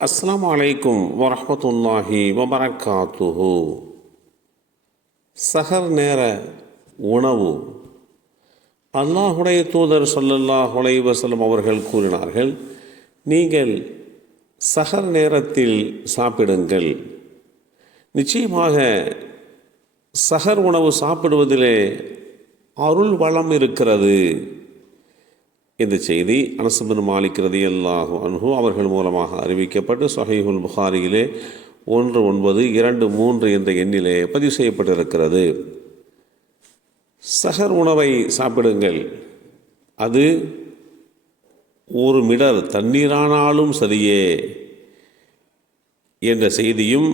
அஸ்ஸலாமு அலைக்கும் வரஹ்மத்துல்லாஹி வபரகாத்துஹு. சஹர் நேர உணவு அல்லாஹுடைய தூதர் ஸல்லல்லாஹு அலைஹி வஸல்லம் அவர்கள் கூறினார்கள், நீங்கள் சஹர் நேரத்தில் சாப்பிடுங்கள். நிச்சயமாக சஹர் உணவு சாப்பிடுவதிலே அருள் வளம் இருக்கிறது. இந்த செய்தி அனஸ் பின் மாலிக் ரலியல்லாஹு அன்ஹு அவர்கள் மூலமாக அறிவிக்கப்பட்டு ஸஹீஹுல் புகாரியிலே 1923 என்ற எண்ணிலே பதிவு செய்யப்பட்டிருக்கிறது. சஹர் உணவை சாப்பிடுங்கள், அது ஒரு மிடர் தண்ணீரானாலும் சரியே என்ற செய்தியும்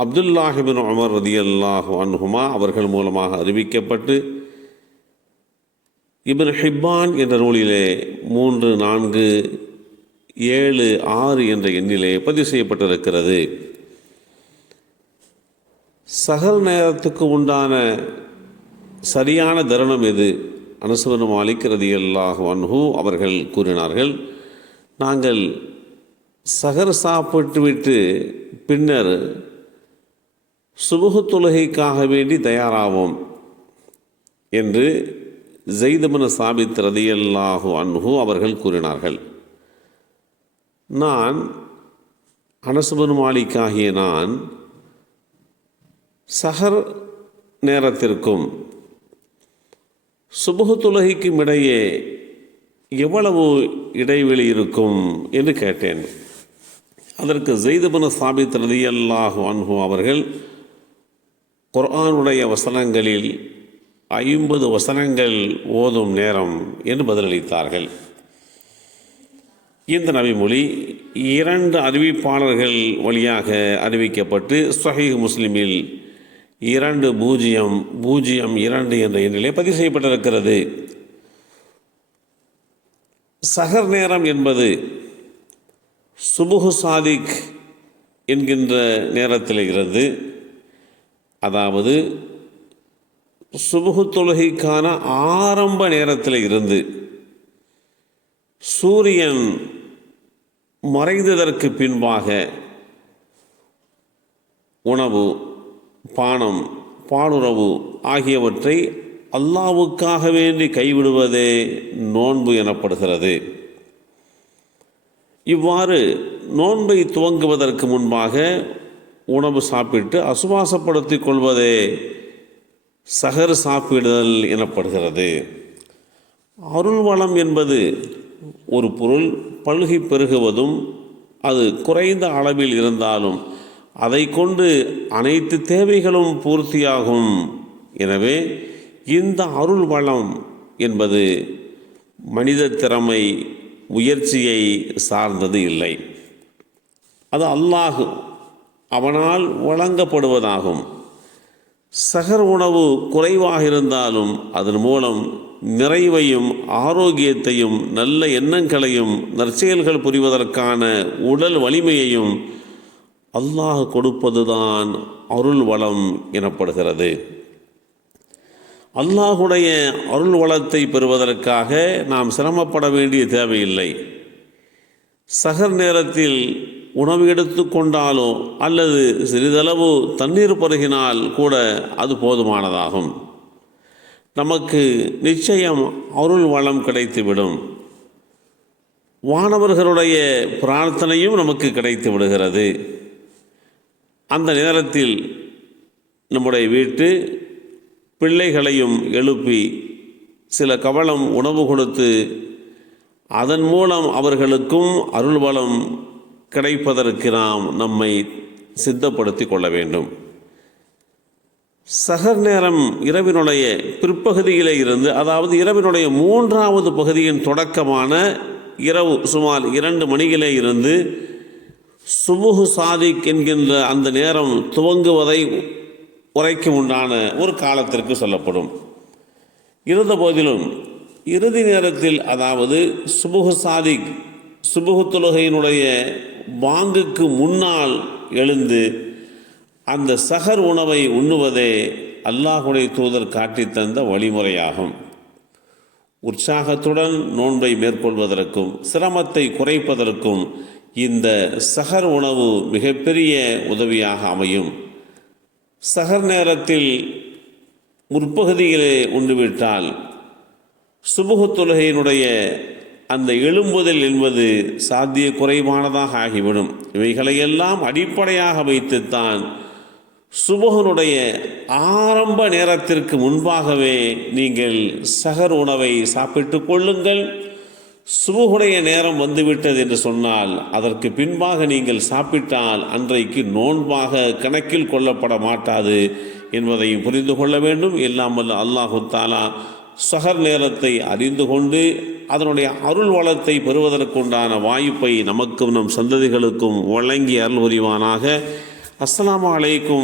அப்துல்லாஹ் பின் உமர் ரலியல்லாஹு அன்ஹுமா அவர்கள் மூலமாக அறிவிக்கப்பட்டு இப்னு ஹிப்பான் என்ற நூலிலே 3, 4, 7, 6 என்ற எண்ணிலே பதிவு செய்யப்பட்டிருக்கிறது. சஹர் நேரத்துக்கு உண்டான சரியான தருணம் எது? அனஸ் பின் மாலிக் ரலியல்லாஹு அன்ஹு அவர்கள் கூறினார்கள், நாங்கள் சஹர் சாப்பிட்டுவிட்டு பின்னர் சுபுஹ் தொழுகைக்காக வேண்டி தயாராவோம் என்று ஸைத் பின் சாபித் ரலியல்லாஹு அன்ஹு அவர்கள் கூறினார்கள். நான் அனஸ் பின் மாலிக் ஆகிய நான் சஹர் நேரத்திற்கும் சுபுஹ் தொழுகைக்கும் இடையே எவ்வளவு இடைவெளி இருக்கும் என்று கேட்டேன். அதற்கு ஸைத் பின் சாபித் ரலியல்லாஹு அன்ஹு அவர்கள் குர்ஆனுடைய வசனங்களில் 50 வசனங்கள் ஓதும் நேரம் என்று பதிலளித்தார்கள். இந்த நபிமொழி 2 அறிவிப்பாளர்கள் வழியாக அறிவிக்கப்பட்டு ஸஹீஹ் முஸ்லிமில் 2002 என்ற எண்ணிலே பதிவு செய்யப்பட்டிருக்கிறது. சஹர் நேரம் என்பது சுபுஹ் சாதிக் என்கின்ற நேரத்தில் இருந்து, அதாவது சுபுஹ் தொழுகைக்கான ஆரம்ப நேரத்தில் இருந்து சூரியன் மறைந்ததற்கு பின்பாக உணவு, பானம், பாலுறவு ஆகியவற்றை அல்லாஹ்வுக்காக வேண்டி கைவிடுவதே நோன்பு எனப்படுகிறது. இவ்வாறு நோன்பை துவங்குவதற்கு முன்பாக உணவு சாப்பிட்டு அசுவாசப்படுத்திக் கொள்வதே சஹர் சாப்பிடுதல் எனப்படுகிறது. அருள் வளம் என்பது ஒரு பொருள் பல்கி பெருகுவதும் அது குறைந்த அளவில் இருந்தாலும் அதை கொண்டு அனைத்து தேவைகளும் பூர்த்தியாகும். எனவே இந்த அருள் வளம் என்பது மனித திறமை, முயற்சியை சார்ந்தது இல்லை. அது அல்லாஹ் அவனால் வழங்கப்படுவதாகும். சஹர் உணவு குறைவாக இருந்தாலும் அதன் மூலம் நிறைவையும் ஆரோக்கியத்தையும் நல்ல எண்ணங்களையும் நற்செயல்கள் புரிவதற்கான உடல் வலிமையையும் அல்லாஹ் கொடுப்பதுதான் அருள் வளம் எனப்படுகிறது. அல்லாஹுடைய அருள் வளத்தை பெறுவதற்காக நாம் சிரமப்பட வேண்டிய தேவையில்லை. சஹர் நேரத்தில் உணவு எடுத்து கொண்டாலோ அல்லது சிறிதளவு தண்ணீர் பருகினால் கூட அது போதுமானதாகும். நமக்கு நிச்சயம் அருள் வளம் கிடைத்துவிடும். வானவர்களுடைய பிரார்த்தனையும் நமக்கு கிடைத்து விடுகிறது. அந்த நேரத்தில் நம்முடைய வீட்டு பிள்ளைகளையும் எழுப்பி சில கவளம் உணவு கொடுத்து அதன் மூலம் அவர்களுக்கும் அருள் வளம் கிடைப்பதற்கு நாம் நம்மை சித்தப்படுத்தி கொள்ள வேண்டும். சஹர் நேரம் இரவினுடைய பிற்பகுதியிலே இருந்து, அதாவது இரவினுடைய 3வது பகுதியின் தொடக்கமான இரவு சுமார் 2 மணியிலே இருந்து சுபுஹ் சாதிக் என்கின்ற அந்த நேரம் துவங்குவதை உரைக்கும் உண்டான ஒரு காலத்திற்கு சொல்லப்படும். இருந்த போதிலும் இறுதி நேரத்தில், அதாவது சுபுஹ் சாதிக் சுபுஹ் தொழுகையினுடைய பாங்குக்கு முன்னால் எழுந்து அந்த சஹர் உணவை உண்ணுவதே அல்லாஹுடைய தூதர் காட்டித்தந்த வழிமுறையாகும். உற்சாகத்துடன் நோன்பை மேற்கொள்வதற்கும் சிரமத்தை குறைப்பதற்கும் இந்த சஹர் உணவு மிகப்பெரிய உதவியாக அமையும். சஹர் நேரத்தில் முற்பகுதியிலே உண்டுவிட்டால் சுபுஹ் தொழுகையினுடைய அந்த எழும்புதல் என்பது சாத்திய குறைவானதாக ஆகிவிடும். இவைகளையெல்லாம் அடிப்படையாக வைத்துத்தான் சுபுஹனுடைய ஆரம்ப நேரத்திற்கு முன்பாகவே நீங்கள் சஹர் உணவை சாப்பிட்டு கொள்ளுங்கள். சுபுஹுடைய நேரம் வந்துவிட்டது என்று சொன்னால் அதற்கு பின்பாக நீங்கள் சாப்பிட்டால் அன்றைக்கு நோன்பாக கணக்கில் கொள்ளப்பட மாட்டாது என்பதையும் புரிந்து கொள்ள வேண்டும். எல்லாம் வல்ல அல்லாஹு தஆலா சஹர் நேரத்தை அறிந்து கொண்டு அதனுடைய அருள் வளத்தை பெறுவதற்குண்டான வாய்ப்பை நமக்கும் நம் சந்ததிகளுக்கும் வழங்கி அருள் புரிவானாக. அஸ்ஸலாமு அலைக்கும்